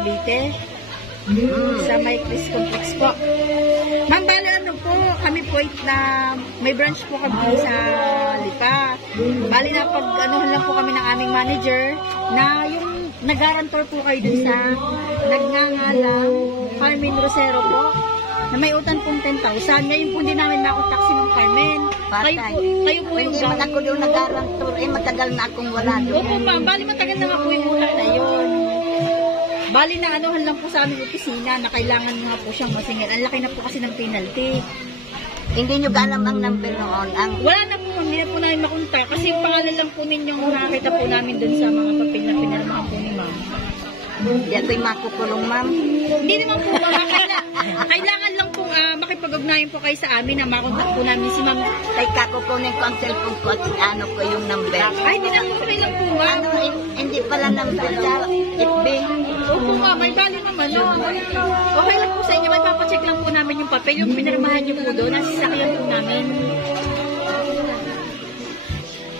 Cavite. Sa may Chris Complex po. Ma'am, bale ano po, kami po na may branch po kami sa Lipa. Bale na pag-anuhan lang po kami ng aming manager na yung nag-guarantor po kayo dun sa nagngangalang Carmen Rosero po na may utang pong 10,000. Ngayon po hindi namin makontak si Ma'am Carmen. Kayo po yung hindi man ako doon nag-guarantor. Matagal na akong wala doon. Opo ma'am, bali matagal na nga po yung utang na yun. Bali na anuhan lang po sa aming opisina na kailangan nga po siyang masingil. Ang laki na po kasi ng penalty. Hindi nyo alam ang number noon? Wala na po, hindi na po namin makunta. Kasi yung pangalan lang po ninyong nakakita po namin dun sa mga papel na pinalamahan po ni ma'am. Hindi ako'y makukulong, ma'am. Hindi naman po, kailangan lang po makipag-ugnayan po kayo sa amin na makontak po namin si ma'am. Kay kakukunin ko ang cellphone ko at ano ko yung number. Ay, hindi na po lang po ma'am. Hindi pala number sa FB. Opo nga, may bali naman. No? Okay lang po sa inyo, may papacheck lang po namin yung papel, yung pinirmahan nyo po doon, nasasakyan po namin.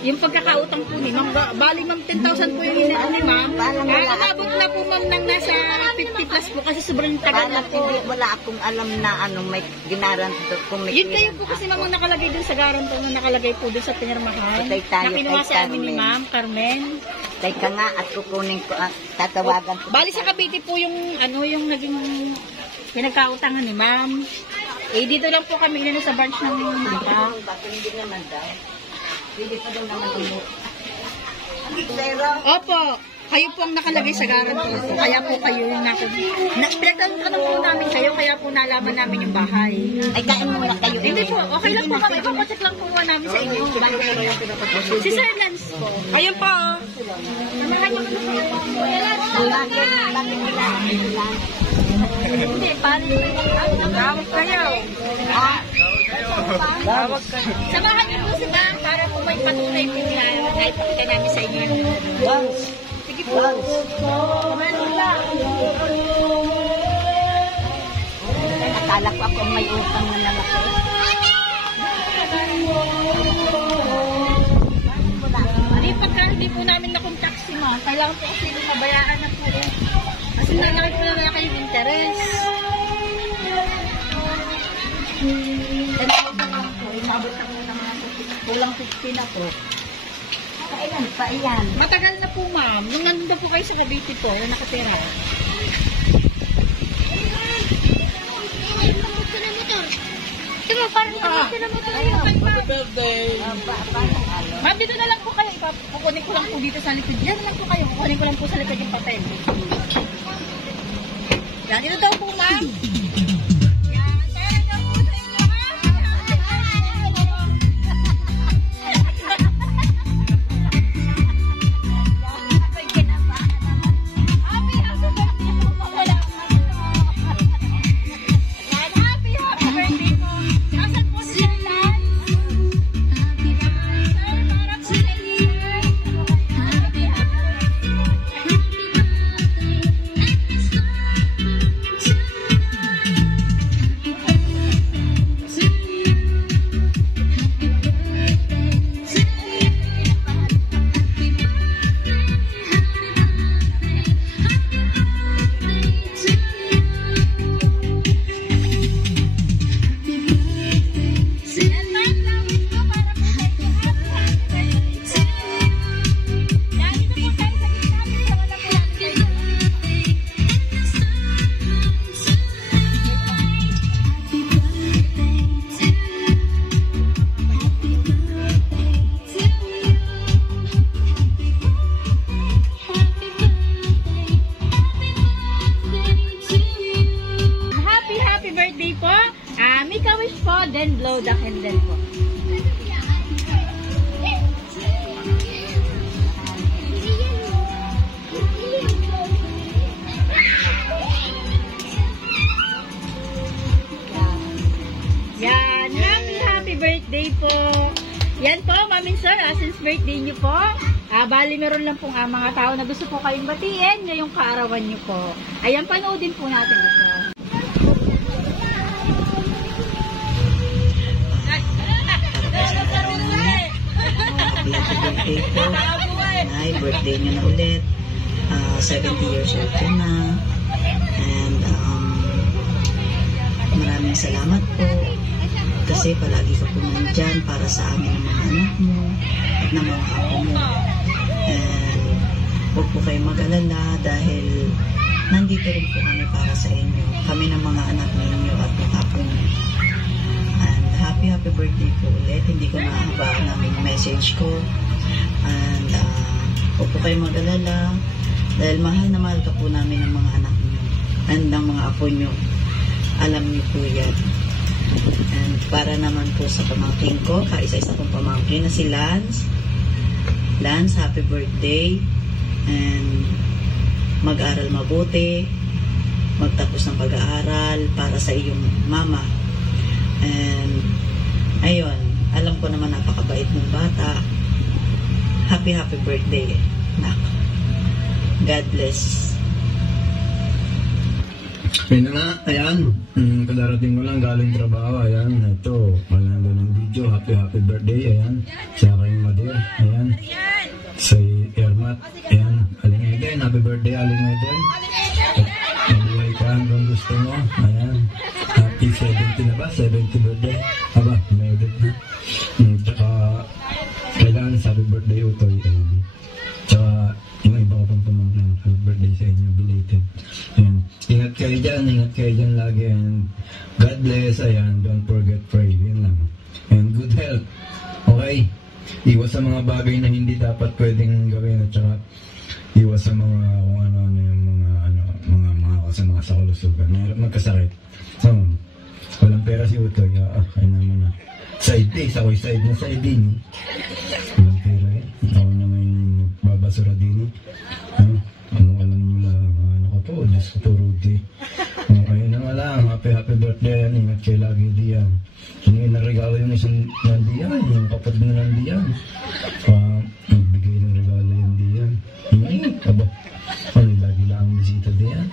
Yung pagkakautang po ni ma'am, bali ma'am 10,000 po yung inaan ni ma'am. Abot na po ma'am ng nasa 50 plus po kasi sobrang tagal na po. Wala akong alam na may ginaranto. Yun kayo po kasi ma'am nakalagay dun sa garanto na nakalagay po dun sa pinirmahan. Na kinuha sa amin ni ma'am Carmen. Teka nga at kukunin ko, tatawagan ko. Bali sa Cavite po yung yung naging pinagkautangan ni ma'am. Dito lang po kami sa branch ng Lipa. Hindi naman daw. Pwede pa daw naman Opo, kayo po ang nakalagay sa garanto. Kaya po kayo yung pinagtanong po namin kayo, kaya po nalaman namin yung bahay. Ay, kain muna kayo. Hindi po, okay lang po kami. Ipapacheck lang po namin sa inyo. Si Sir Lance po. Ayun po. Samahan niyo ko na po. Hindi, paano? Tawag kayo. Tawag kayo. Samahan niyo po sila para po may patunay po na kahit pakita namin sa inyo. Sige po. Samahan nila. Nakala ko ako may utang na lalaki. Hindi po namin nakontak si ma'am. Kailangan po kasi mabayaan na po. Kasi nalaki po na kayong interest. Inabot ako ng mga kulang 50 na po. Kailan pa yan? Matagal na po ma'am. Nung nandun po kayo sa Cavite po, na nakatira. Diba, parang nakatira na motor yun. Happy birthday! Ma'am, dito na lang po kayo. Kukunin ko lang po dito sa likod. Yan lang po kayo. Kukunin ko lang po sa likod yung papel. Yan, ito daw po ma'am. Then blow the candle po. Yan, happy birthday po. Yan po, Ma'am and Sir, since birthday niyo po, bali meron lang pong mga tao na gusto po kayong batiin ngayong kaarawan niyo po. Ayan, panoodin po natin ito. Birthday po. Ay, birthday nyo na ulit. 70 years old ka na. And maraming salamat po kasi palagi ka po nandyan para sa amin ng mga anak mo at ng mga apo mo. And huwag po kayo mag-alala dahil nandito rin po kami para sa inyo. Kami ng mga anak ninyo at mga apo niyo. And happy birthday po ulit. Hindi ko naahabaan ang message ko. And huwag po kayo mag-alala dahil mahal na mahal ka po namin ng mga anak niyo and ng mga apo niyo. Alam niyo po yan. And para naman po sa pamangkin ko, kaisa-isa kong pamangkin na si Lance. Lance, happy birthday. And mag-aral mabuti, magtapos ng pag-aaral para sa iyong mama. And ayun, alam ko naman napakabait mong bata. Happy birthday, nak. God bless. Ayun na nga, ayan. Kadarating ko lang galing trabaho, ayan. Ito, malanda ng video. Happy birthday, ayan. Sa aking mother, ayan. Sa Ermat, ayan. Aling Eden, happy birthday, Aling Eden. Mabuhay ka hanggang gusto mo, ayan. Happy 70 na ba? 70 birthday. Aba, may edit na. Tsaka, kailangan happy birthday, Utoy. Ayan. Tsaka, yung iba ko pang pamangkin. Happy birthday sa inyo, belated. Ayan. Ingat kayo dyan lagi. And God bless, ayan. Don't forget pray. Yan lang. And good health. Okay? Iwas sa mga bagay na hindi dapat pwedeng gawin at saka iwas sa mga kung ano yung mga sa kalusugan. Mahirap magkasakit. Walang pera si Utoy. Kaya naman na. Side days. Ako'y side na side din. Walang pera eh. Ako naman babasura din eh. Alam nyo lang. Ano ko to? Diyos ko to, Rudy. Ayun na nga lang. Happy birthday. Ingat kayo lagi diyan. Yung regalo yung isang nandiyan. Yung kapatid na nandiyan. Nagbigay ng regalo yung diyan. Aba. Lagi lang ang bisita diyan.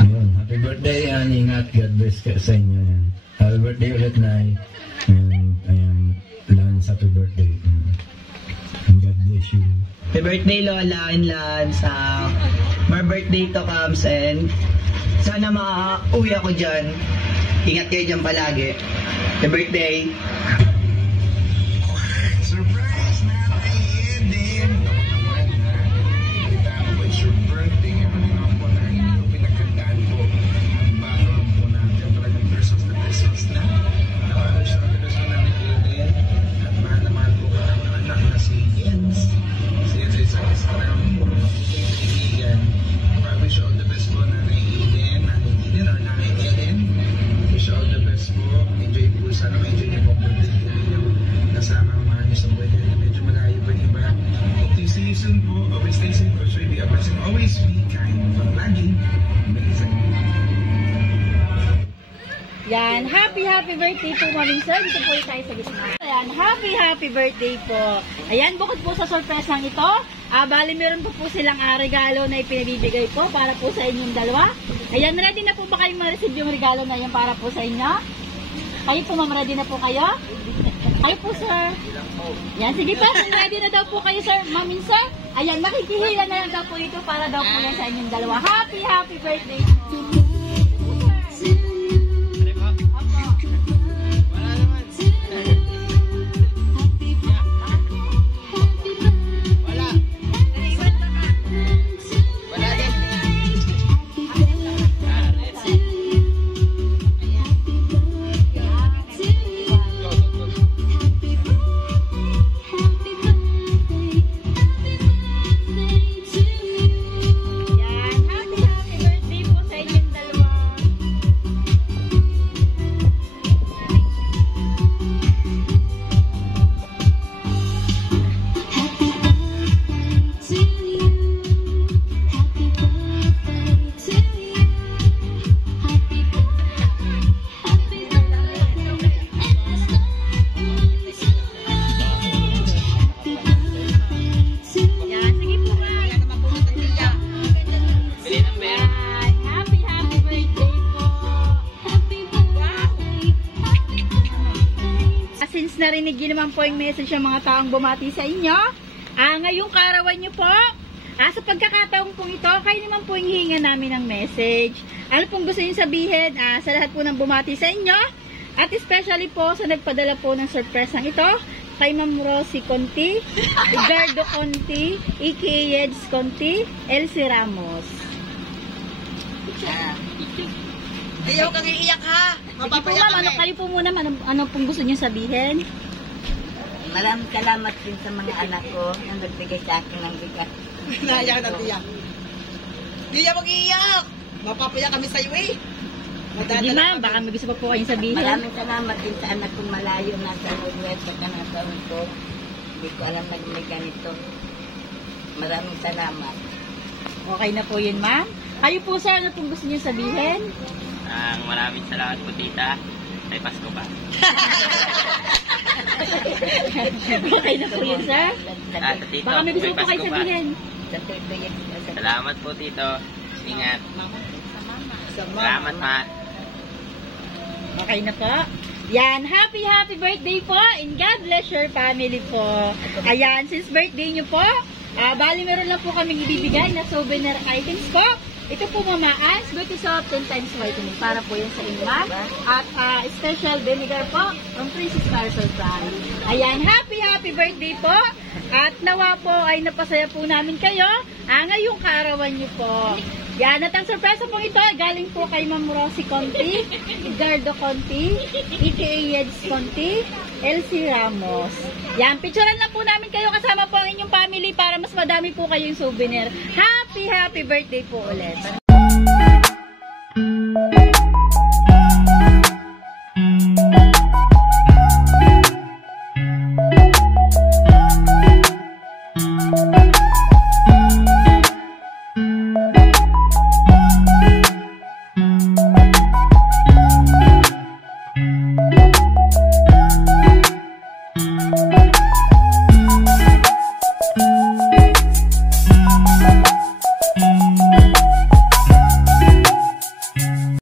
Ayun. Happy birthday. Ingat. God bless ka sa inyo. Yan. Happy birthday ulit, Nay. And ayan. Lance, happy birthday. And God bless you. Happy birthday, Lola and Lance. My birthday to comes and sana makauwi ako dyan. Ingat kayo dyan palagi. Happy birthday. Surprise, Nanay Eden! Kita mo ba your birthday? Ano naman po na yung pinagkandaan po? Ang background po natin. Talagang pesos na pesos na. Nakalos na pesos na Nanay Eden. At mahal na mahal po ka ng anak na si Jens. Si Jens ay sa talagang kaibigan. I wish you all the best po Nanay Eden. Nanay Eden or Nanay Eden. Wish you all the best po. Enjoy po. Sana ma-enjoy niyo po ang birthday niyo. Kasama ang mahal niyo sa buhay niyo. Medyo malayo pa niyo ba? Hope to see you soon po. Always stay safe. Always be a blessing. Always be kind. Lagi. Amazing. Yan, happy birthday po, Maming Sir. Dito po tayo sa gitna. Ayan, happy birthday po. Ayan, bukod po sa surpresang ito, bali meron po silang regalo na ipinabibigay po para po sa inyong dalawa. Ayan, ready na po ba kayong ma-receive yung regalo na yan para po sa inyo? Kayo po, ma'am, ready na po kayo? Kayo po, sir. Yan, sige pa, ready na daw po kayo, sir. Maming Sir. Ayan, makikihila na lang daw po ito para daw po yan sa inyong dalawa. Happy birthday po. Narinig yun naman po yung message ng mga taong bumati sa inyo. Ngayong karawan nyo po Sa pagkakataong pong ito, kayo naman po yung hihinga namin ng message. Ano pong gusto niyo sabihin sa lahat po ng bumati sa inyo? At especially po sa nagpadala po ng surpresang ito, kay Ma'am Rosie Conti, Edgardo Conti, aka Yeds Conti, Elsie Ramos. Ayaw kang iiyak ha. Sige po ma'am, kayo po muna, ano pong gusto niyo sabihin? Maraming salamat din sa mga anak ko na nagbigay sa akin ng bigat. Naiyak na tiyak. Hindi niya mag-iiyak. Mapapayak kami sa'yo eh. Hindi ma'am, baka may gusto pa po kayong sabihin. Maraming salamat din sa anak kong malayo nasa Northwest at nasa Hong Kong. Hindi ko alam na may ganito. Maraming salamat. Okay na po yun ma'am. Kayo po sir, ano pong gusto niyo sabihin? Maraming salamat po tita. Ay Pasko pa. Okay na po yun sir. Tito, Baka may gusto po kayo sabihin. Salamat po tito. Ingat. Salamat ma. Okay na po. Yan, happy birthday po and God bless your family po. Ayan, since birthday nyo po, bali meron lang po kaming ibibigay na souvenir items po. Ito po mamaas, Beauty Soap 10 times whitening para po yan sa inyo ma'am. At special vinegar po from Princess Parcel Brand. Ayan, happy birthday po. At nawa po ay napasaya po namin kayo ngayong kaarawan nyo po. Yan, at ang sorpresa po ito galing po kay Ma'am Rosie Conti, Edgardo Conti, aka Yeds Conti, Elsie Ramos. Yan, picturean lang po namin kayo kasama po ang inyong family para mas madami po kayong souvenir. Happy birthday po ulit.